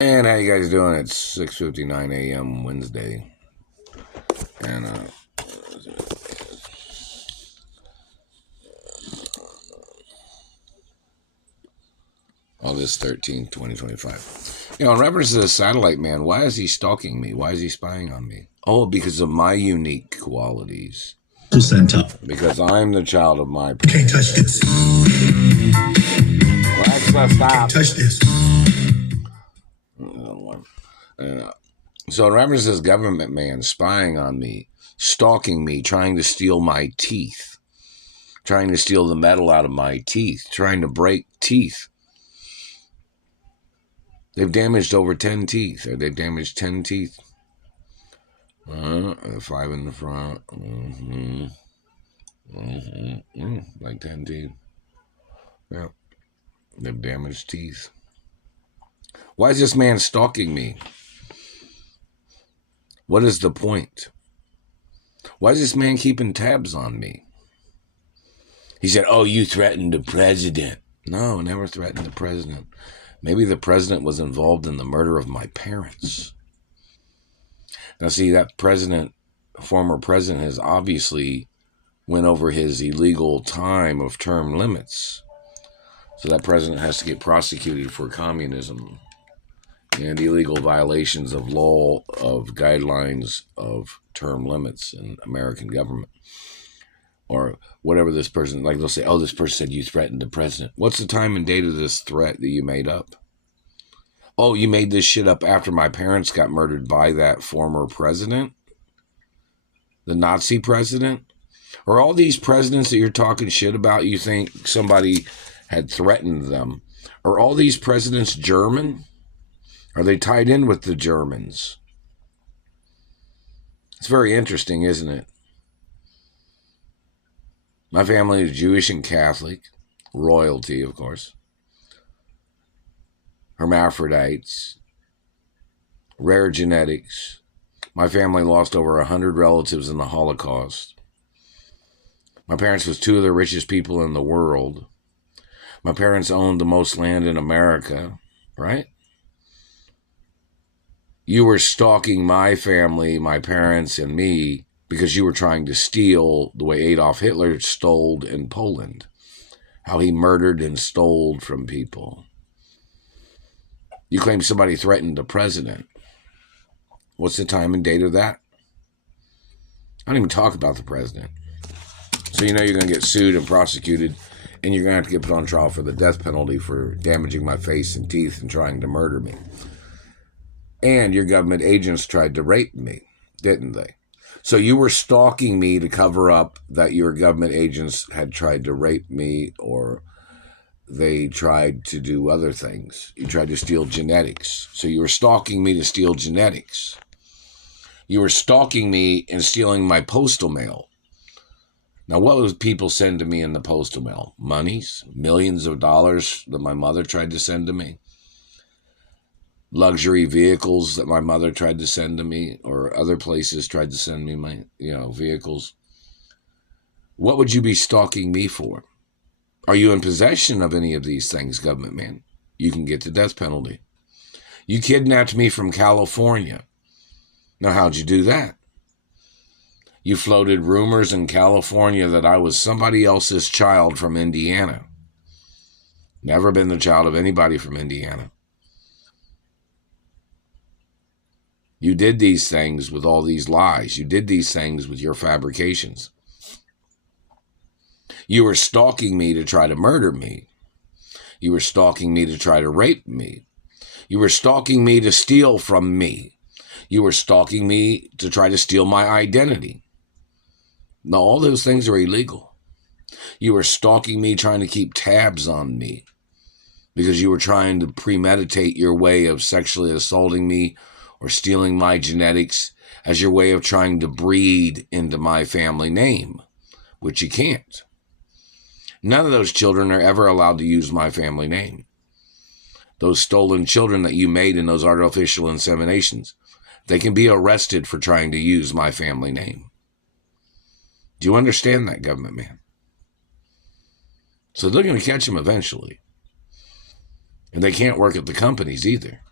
And how you guys doing? It's 6:59 a.m. Wednesday, and August 13th, 2025. In reference to the satellite man, why is he stalking me? Why is he spying on me? Oh, because of my unique qualities. Because I'm the child of my parents. Can't touch this. Alexa, stop. Can't touch this. So in reference to this government man spying on me, stalking me, trying to steal my teeth, trying to steal the metal out of my teeth, trying to break teeth. They've damaged over 10 teeth. They've damaged 10 teeth. 5 in the front. Like 10 teeth. Yeah. They've damaged teeth. Why is this man stalking me? What is the point? Why is this man keeping tabs on me? He said, oh, you threatened the president. No, never threatened the president. Maybe the president was involved in the murder of my parents. Now, see, that former president has obviously went over his illegal time of term limits. So that president has to get prosecuted for communism and illegal violations of law, of guidelines of term limits in American government. Or whatever this person, like they'll say, oh, this person said you threatened the president. What's the time and date of this threat that you made up? Oh, you made this shit up after my parents got murdered by that former president? The Nazi president? Or all these presidents that you're talking shit about, you think somebody had threatened them? Are all these presidents German? Are they tied in with the Germans? It's very interesting, isn't it? My family is Jewish and Catholic. Royalty, of course. Hermaphrodites. Rare genetics. My family lost over 100 relatives in the Holocaust. My parents was two of the richest people in the world. My parents owned the most land in America, right? You were stalking my family, my parents, and me because you were trying to steal the way Adolf Hitler stole in Poland, how he murdered and stole from people. You claim somebody threatened the president. What's the time and date of that? I don't even talk about the president. So you know you're going to get sued and prosecuted, and you're going to have to get put on trial for the death penalty for damaging my face and teeth and trying to murder me. And your government agents tried to rape me, didn't they? So you were stalking me to cover up that your government agents had tried to rape me, or they tried to do other things. You tried to steal genetics. So you were stalking me to steal genetics. You were stalking me and stealing my postal mail. Now, what would people send to me in the postal mail? Monies? Millions of dollars that my mother tried to send to me? Luxury vehicles that my mother tried to send to me, or other places tried to send me my, vehicles. What would you be stalking me for? Are you in possession of any of these things, government man? You can get the death penalty. You kidnapped me from California. Now, how'd you do that? You floated rumors in California that I was somebody else's child from Indiana. Never been the child of anybody from Indiana. You did these things with all these lies. You did these things with your fabrications. You were stalking me to try to murder me. You were stalking me to try to rape me. You were stalking me to steal from me. You were stalking me to try to steal my identity. Now, all those things are illegal. You were stalking me, trying to keep tabs on me because you were trying to premeditate your way of sexually assaulting me or stealing my genetics as your way of trying to breed into my family name, which you can't. None of those children are ever allowed to use my family name. Those stolen children that you made in those artificial inseminations, they can be arrested for trying to use my family name. Do you understand that, government man? So they're going to catch them eventually. And they can't work at the companies either.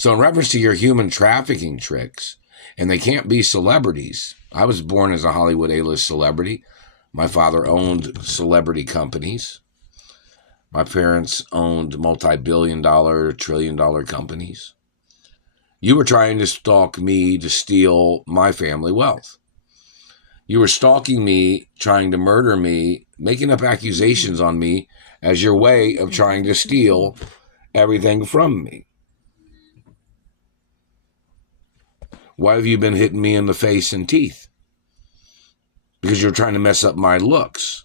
So in reference to your human trafficking tricks, and they can't be celebrities. I was born as a Hollywood A-list celebrity. My father owned celebrity companies. My parents owned multi-billion-dollar, trillion-dollar companies. You were trying to stalk me to steal my family wealth. You were stalking me, trying to murder me, making up accusations on me as your way of trying to steal everything from me. Why have you been hitting me in the face and teeth? Because you're trying to mess up my looks.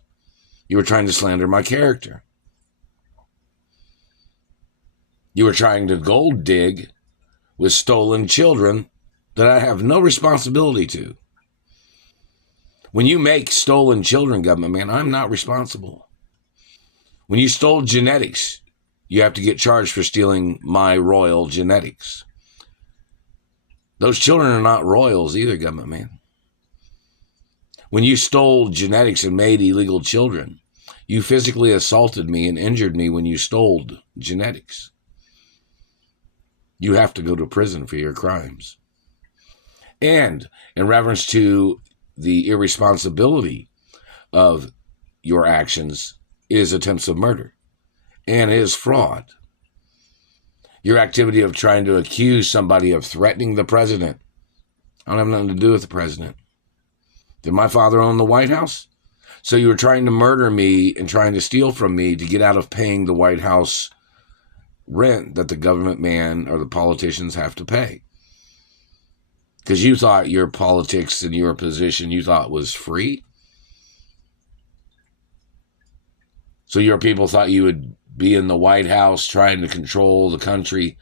You were trying to slander my character. You were trying to gold dig with stolen children that I have no responsibility to. When you make stolen children, government man, I'm not responsible. When you stole genetics, you have to get charged for stealing my royal genetics. Those children are not royals either, government man. When you stole genetics and made illegal children, you physically assaulted me and injured me when you stole genetics. You have to go to prison for your crimes. And in reference to the irresponsibility of your actions is attempts of murder and is fraud. Your activity of trying to accuse somebody of threatening the president. I don't have nothing to do with the president. Did my father own the White House? So you were trying to murder me and trying to steal from me to get out of paying the White House rent that the government man or the politicians have to pay. Because you thought your politics and your position you thought was free. So your people thought you would be in the White House trying to control the country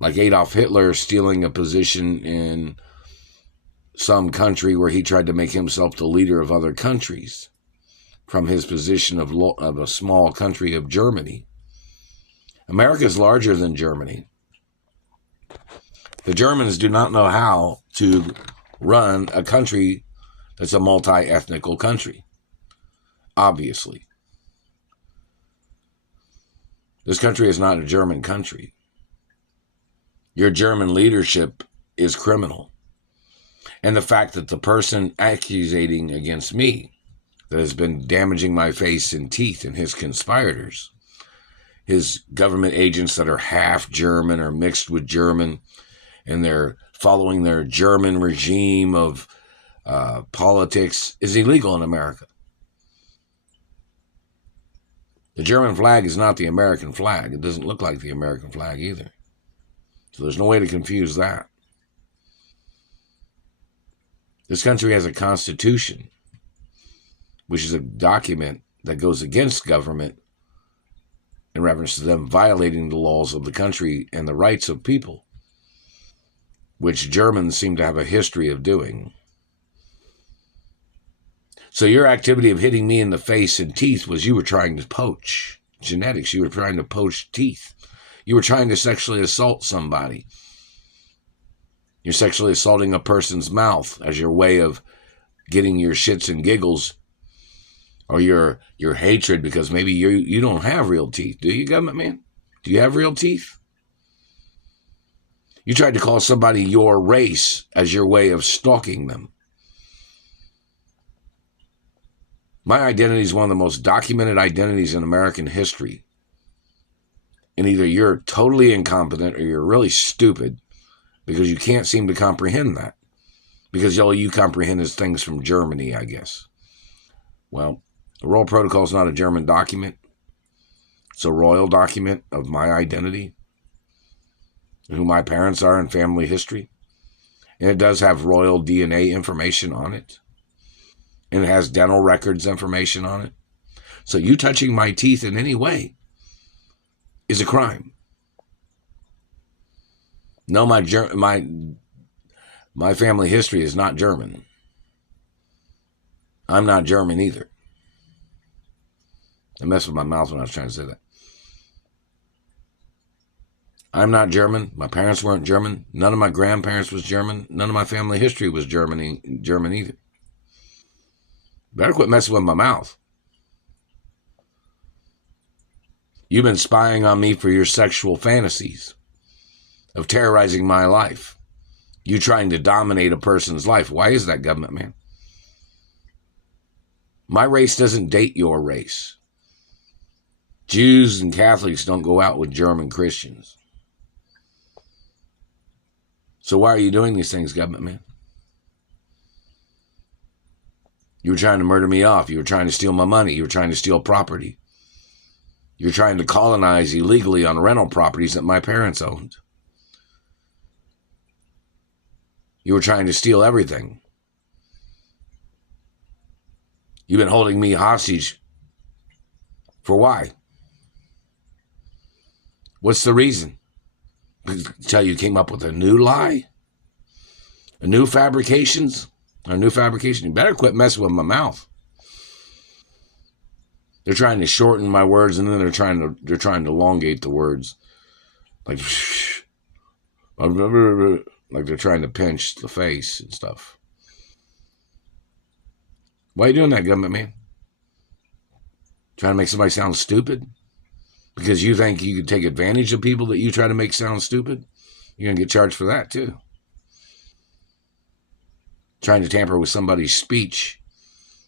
like Adolf Hitler stealing a position in some country where he tried to make himself the leader of other countries from his position of a small country of Germany. America is larger than Germany. The Germans do not know how to run a country that's a multi-ethnical country, obviously. This country is not a German country. Your German leadership is criminal. And the fact that the person accusing against me that has been damaging my face and teeth and his conspirators, his government agents that are half German or mixed with German, and they're following their German regime of politics, is illegal in America. The German flag is not the American flag. It doesn't look like the American flag either. So there's no way to confuse that. This country has a constitution, which is a document that goes against government in reference to them violating the laws of the country and the rights of people, which Germans seem to have a history of doing. So your activity of hitting me in the face and teeth was you were trying to poach genetics. You were trying to poach teeth. You were trying to sexually assault somebody. You're sexually assaulting a person's mouth as your way of getting your shits and giggles or your hatred because maybe you don't have real teeth. Do you, government man? Do you have real teeth? You tried to call somebody your race as your way of stalking them. My identity is one of the most documented identities in American history. And either you're totally incompetent or you're really stupid because you can't seem to comprehend that. Because all you comprehend is things from Germany, I guess. Well, the Royal Protocol is not a German document. It's a royal document of my identity, who my parents are and family history. And it does have royal DNA information on it. And it has dental records information on it. So you touching my teeth in any way is a crime. No, my family history is not German. I'm not German either. I messed with my mouth when I was trying to say that. I'm not German. My parents weren't German. None of my grandparents was German. None of my family history was German either. Better quit messing with my mouth. You've been spying on me for your sexual fantasies of terrorizing my life. You trying to dominate a person's life. Why is that, government man? My race doesn't date your race. Jews and Catholics don't go out with German Christians. So why are you doing these things, government man? You were trying to murder me off. You were trying to steal my money. You were trying to steal property. You're trying to colonize illegally on rental properties that my parents owned. You were trying to steal everything. You've been holding me hostage. For why? What's the reason? Until you came up with a new lie? A new fabrication? You better quit messing with my mouth. They're trying to shorten my words, and then they're trying to elongate the words. Like they're trying to pinch the face and stuff. Why are you doing that, government man? Trying to make somebody sound stupid? Because you think you can take advantage of people that you try to make sound stupid? You're going to get charged for that, too. Trying to tamper with somebody's speech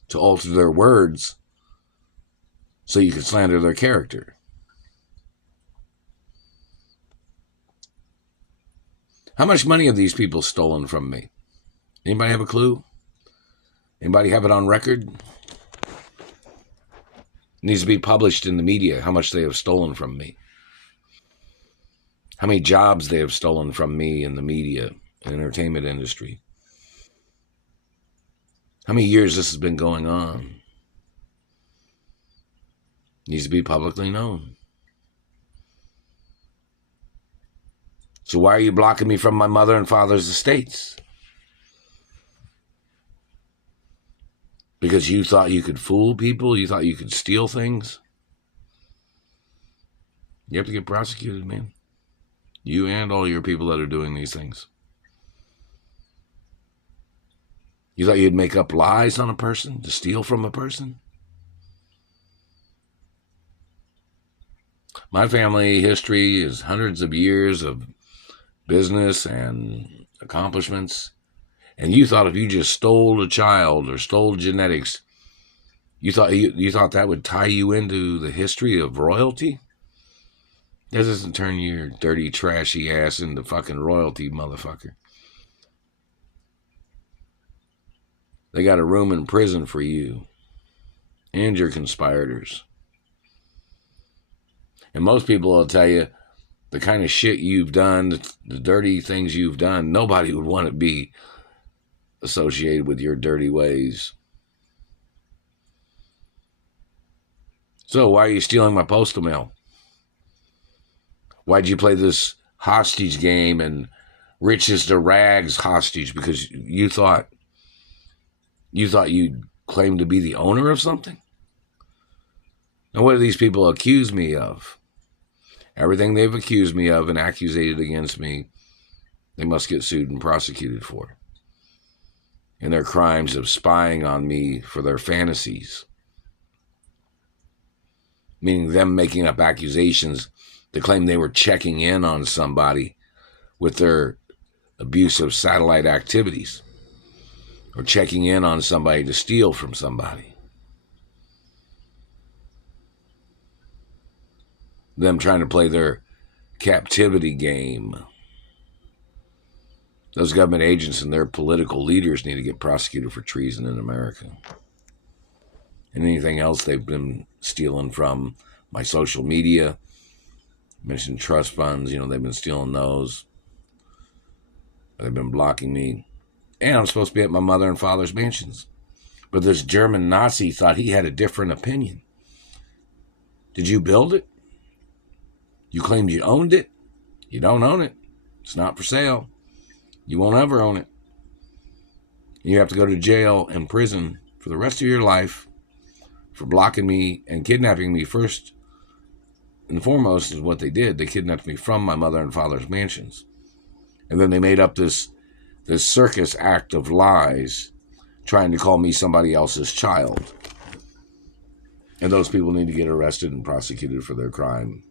to alter their words so you can slander their character. How much money have these people stolen from me? Anybody have a clue? Anybody have it on record? It needs to be published in the media how much they have stolen from me. How many jobs they have stolen from me in the media and entertainment industry. How many years this has been going on. It needs to be publicly known. So why are you blocking me from my mother and father's estates? Because you thought you could fool people? You thought you could steal things? You have to get prosecuted, man. You and all your people that are doing these things. You thought you'd make up lies on a person to steal from a person? My family history is hundreds of years of business and accomplishments. And you thought if you just stole a child or stole genetics, you thought that would tie you into the history of royalty? That doesn't turn your dirty, trashy ass into fucking royalty, motherfucker. They got a room in prison for you and your conspirators. And most people will tell you the kind of shit you've done, the dirty things you've done, nobody would want to be associated with your dirty ways. So why are you stealing my postal mail? Why'd you play this hostage game and riches to rags hostage? Because you thought you'd claim to be the owner of something? And what do these people accuse me of? Everything they've accused me of and accusated against me, they must get sued and prosecuted for. And their crimes of spying on me for their fantasies. Meaning them making up accusations to claim they were checking in on somebody with their abusive satellite activities. Or checking in on somebody to steal from somebody. Them trying to play their captivity game. Those government agents and their political leaders need to get prosecuted for treason in America. And anything else they've been stealing from my social media. Mentioned trust funds, they've been stealing those. They've been blocking me. And I'm supposed to be at my mother and father's mansions. But this German Nazi thought he had a different opinion. Did you build it? You claimed you owned it? You don't own it. It's not for sale. You won't ever own it. You have to go to jail and prison for the rest of your life for blocking me and kidnapping me. First and foremost is what they did. They kidnapped me from my mother and father's mansions. And then they made up this circus act of lies trying to call me somebody else's child. And those people need to get arrested and prosecuted for their crime.